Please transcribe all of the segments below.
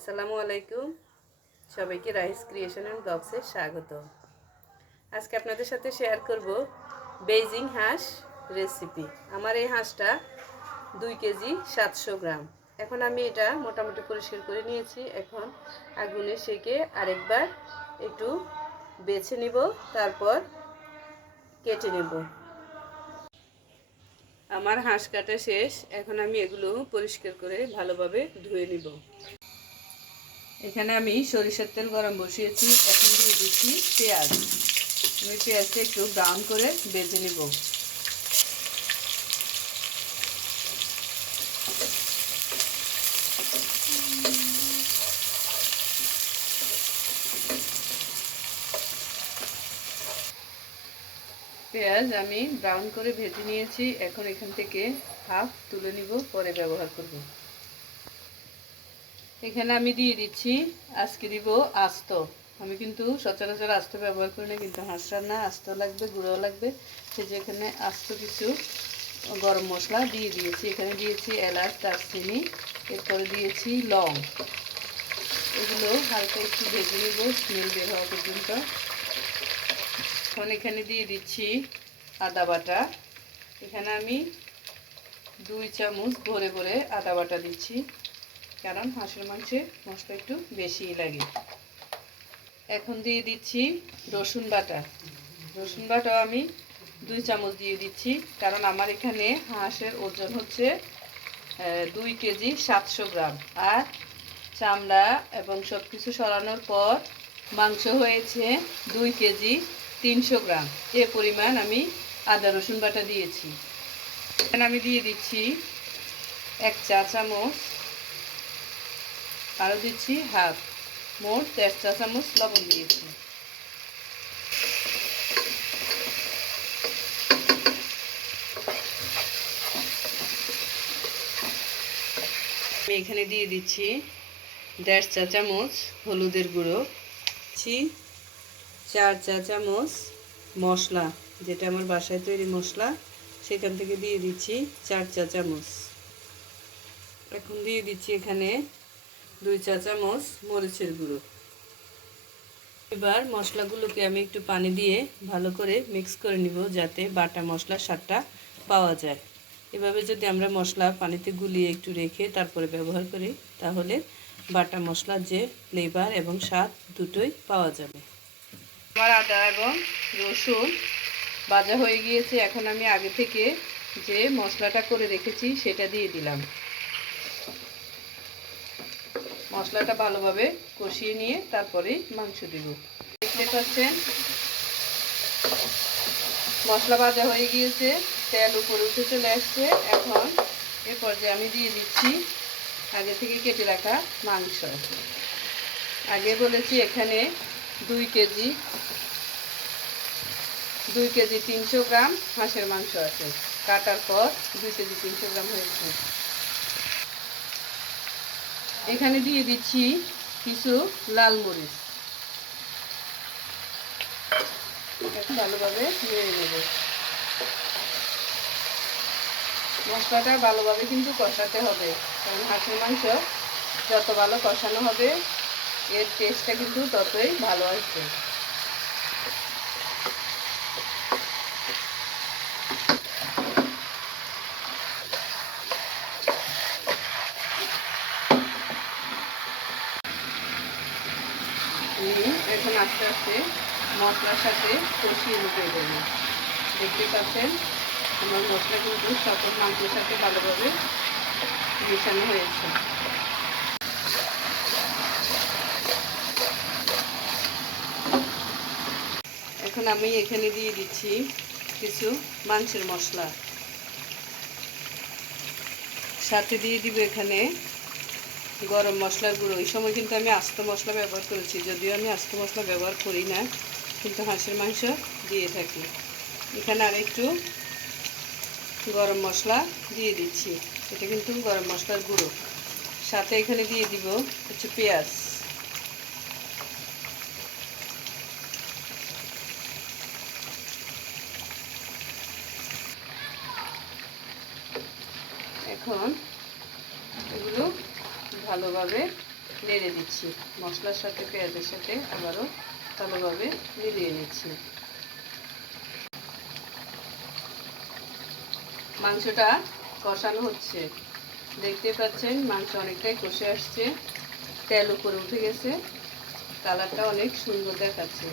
আসসালামু আলাইকুম, সবাইকে রাইস ক্রিয়েশন অ্যান্ড ব্লগসে স্বাগত। আজকে আপনাদের সাথে শেয়ার করব বেইজিং হাঁস রেসিপি। আমার এই হাঁসটা 2 কেজি 700 গ্রাম। এখন আমি এটা মোটামুটি পরিষ্কার করে নিয়েছি। এখন আগুনে সেকে আরেকবার একটু বেছে নিব, তারপর কেটে নেব। আমার হাঁস কাটা শেষ। এখন আমি এগুলো পরিষ্কার করে ভালোভাবে ধুয়ে নিব। এখানে আমি সরিষার তেল গরম বসিয়েছি। এখন দিয়ে দিচ্ছি পেঁয়াজ। আমি পেঁয়াজটা একটু ব্রাউন করে ভেজে নেব। পেঁয়াজ আমি ব্রাউন করে ভেজে নিয়েছি। এখন এখান থেকে হাফ তুলে নিব, পরে ব্যবহার করব। এখানে আমি দিয়ে দিচ্ছি, আজকে দিব আস্ত। আমি কিন্তু সচরাচর আস্ত ব্যবহার করি না, কিন্তু হাঁস রান্না আস্ত লাগবে, গুঁড়ো লাগবে। সেই যে এখানে আস্ত কিছু গরম মশলা দিয়ে দিয়েছি। এখানে দিয়েছি এলাচ, দারচিনি, এরপরে দিয়েছি লং। এগুলো হালকা একটু ভেজে নেব স্মেল বের হওয়া পর্যন্ত। এখন এখানে দিয়ে দিচ্ছি আদা বাটা। এখানে আমি 2 চামচ ভরে ভরে আদা বাটা দিচ্ছি, কারণ হাঁসের মাংসে মশলা একটু বেশিই লাগে। এখন দিয়ে দিচ্ছি রসুন বাটা। রসুন বাটাও আমি 2 চামচ দিয়ে দিচ্ছি, কারণ আমার এখানে হাঁসের ওজন হচ্ছে 2 কেজি 700 গ্রাম। আর চামড়া এবং সব কিছু সরানোর পর মাংস হয়েছে 2 কেজি 300 গ্রাম। এ পরিমাণ আমি আদা রসুন বাটা দিয়েছি। এখানে আমি দিয়ে দিচ্ছি 1 চা চামচ, আরও দিচ্ছি হাফ, মোট 1.5 চা চামচ লবণ দিয়েছি। আমি এখানে দিয়ে দিচ্ছি 1.5 চা চামচ হলুদের গুঁড়ো, 4 চা চামচ মশলা, যেটা আমার বাসায় তৈরি মশলা, সেখান থেকে দিয়ে দিচ্ছি 4 চা চামচ। এখন দিয়ে দিচ্ছি এখানে 2 চা চামচ মরিচের গুঁড়ো। এবার মশলাগুলোকে আমি একটু পানি দিয়ে ভালো করে মিক্স করে নিব, যাতে বাটা মশলার স্বাদটা পাওয়া যায়। এভাবে যদি আমরা মশলা পানিতে গুলিয়ে একটু রেখে তারপরে ব্যবহার করি, তাহলে বাটা মশলার যে ফ্লেভার এবং স্বাদ দুটোই পাওয়া যাবে। আমার আদা এবং রসুন ভাজা হয়ে গিয়েছে। এখন আমি আগে থেকে যে মশলাটা করে রেখেছি সেটা দিয়ে দিলাম। মশলাটা ভালোভাবে কষিয়ে নিয়ে তারপরেই মাংস দিব। দেখতে পাচ্ছেন মশলা ভাজা হয়ে গিয়েছে, তেল উপরে উঠে চলে আসছে। এখন এ পর্যায়ে আমি দিয়ে দিচ্ছি আগে থেকে কেটে রাখা মাংস। আগে বলেছি এখানে 2 কেজি 300 গ্রাম হাঁসের মাংস আছে। কাটার পর 2 কেজি 300 গ্রাম হয়েছে। এখানে দিয়ে দিচ্ছি কিছু লাল মরিচ। এখন ভালোভাবে নেড়ে নেব। মশলাটা ভালোভাবে কিন্তু কষাতে হবে, কারণ হাঁসের মাংস যত ভালো কষানো হবে এর টেস্টটা কিন্তু ততই ভালো আসবে। এখন আস্তে আস্তে মশলার সাথে কষিয়ে নিতে দেবো। দেখতে পাচ্ছেন আমার মশলা কিন্তু সকল মাংসের সাথে ভালোভাবে মেশানো হয়েছে। এখন আমি এখানে দিয়ে দিচ্ছি কিছু মাংসের মশলা, সাথে দিয়ে দিব এখানে গরম মশলার গুঁড়ো। এই সময় কিন্তু আমি আস্ত মশলা ব্যবহার করেছি, যদিও আমি আস্ত মশলা ব্যবহার করি না, কিন্তু হাঁসের মাংস দিয়ে থাকি। এখানে আর একটু গরম মশলা দিয়ে দিচ্ছি, এটা কিন্তু গরম মশলার গুঁড়ো। সাথে এখানে দিয়ে দিব হচ্ছে পেঁয়াজ। এখন এগুলো ভালোভাবে নেড়ে দিচ্ছি। মশলার সাথে পেঁয়াজের সাথে আবারও ভালোভাবে মিলিয়ে নিচ্ছি। মাংসটা কষানো হচ্ছে, দেখতে পাচ্ছেন মাংস অনেকটাই কষে আসছে, তেল উপরে উঠে গেছে, কালারটা অনেক সুন্দর দেখাচ্ছে।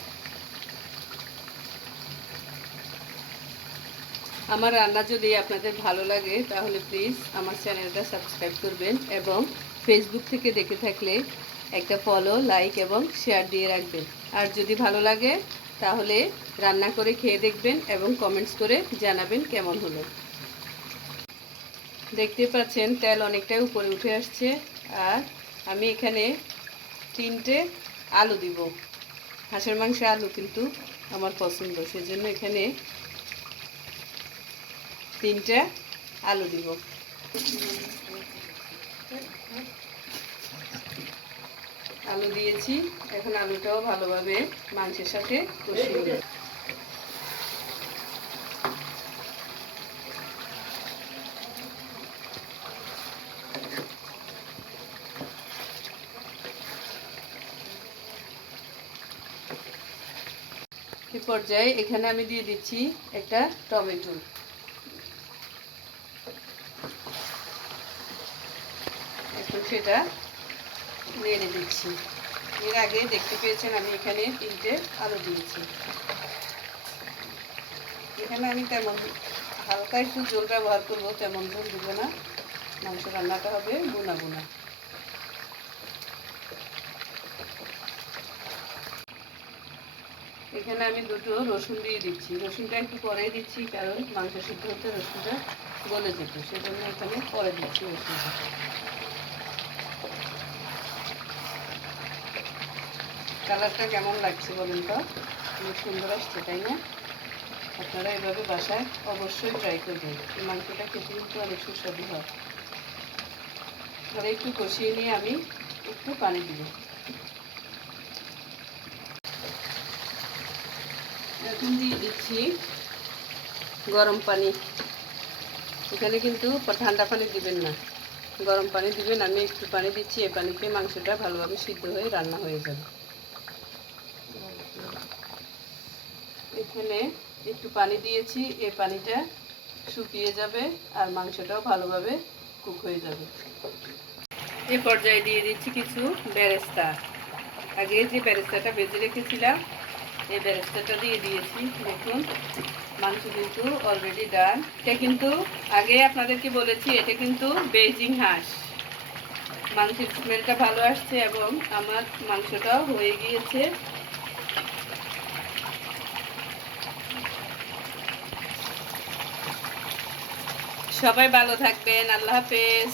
আমার রান্না যদি আপনাদের ভালো লাগে তাহলে প্লিজ আমার চ্যানেলটা সাবস্ক্রাইব করবেন এবং ফেসবুক থেকে দেখে থাকলে একটা ফলো, লাইক এবং শেয়ার দিয়ে রাখবেন। আর যদি ভালো লাগে তাহলে রান্না করে খেয়ে দেখবেন এবং কমেন্টস করে জানাবেন কেমন হলো। দেখতে পাচ্ছেন তেল অনেকটাই উপরে উঠে আসছে। আর আমি এখানে 3টে আলু দিব। হাঁসের মাংসে আলু কিন্তু আমার পছন্দ, সেজন্য এখানে 3টে আলু দিব। আলু দিয়েছি, এখন আলুটাও ভালোভাবে মাংসের সাথে কষিয়ে নেব। এই পর্যায়ে এখানে আমি দিয়ে দিচ্ছি একটা টমেটো। এখন সেটা নেড়ে দিচ্ছি। এর আগে দেখতে পেয়েছেন আমি এখানে 3টে আলু দিয়েছি। এখানে আমি তেমন হালকা একটু ঝোল ব্যবহার করবো, তেমন ঝোল দিব না। মাংস রান্নাটা হবে গুনা গুনা। এখানে আমি 2টো রসুন দিয়ে দিচ্ছি। রসুনটা একটু পরেই দিচ্ছি, কারণ মাংস সিদ্ধ হতে রসুনটা গলে যেত, সেজন্য এখানে পরে দিচ্ছি রসুনটা। কালারটা কেমন লাগছে বলেন তো? অনেক সুন্দর আসছে, তাই না? আপনারা এভাবে বাসায় অবশ্যই ট্রাই করবেন। এই মাংসটা খেতে কিন্তু অনেক সুস্বাদু হয়। তাহলে একটু কষিয়ে নিয়ে আমি একটু পানি দিব। এখন দিয়ে দিচ্ছি গরম পানি। এখানে কিন্তু ঠান্ডা পানি দিবেন না, গরম পানি দিবেন। আমি একটু পানি দিচ্ছি, এই পানিতে মাংসটা ভালোভাবে সিদ্ধ হয়ে রান্না হয়ে যাবে। এখানে একটু পানি দিয়েছি, এই পানিটা শুকিয়ে যাবে আর মাংসটাও ভালোভাবে কুক হয়ে যাবে। এই পর্যায়ে দিয়ে দিচ্ছি কিছু বেরেস্তা। আগে যে বেরেস্তাটা ভেজে রেখেছিলাম এই বেরেস্তাটা দিয়ে দিয়েছি। দেখুন মাংস কিন্তু অলরেডি ডান। এটা কিন্তু আগে আপনাদেরকে বলেছি এটা কিন্তু বেজিং হাঁস। মাংসের স্মেলটা ভালো আসছে এবং আমার মাংসটাও হয়ে গিয়েছে। সবাই ভালো থাকবেন। আল্লাহ হাফেজ।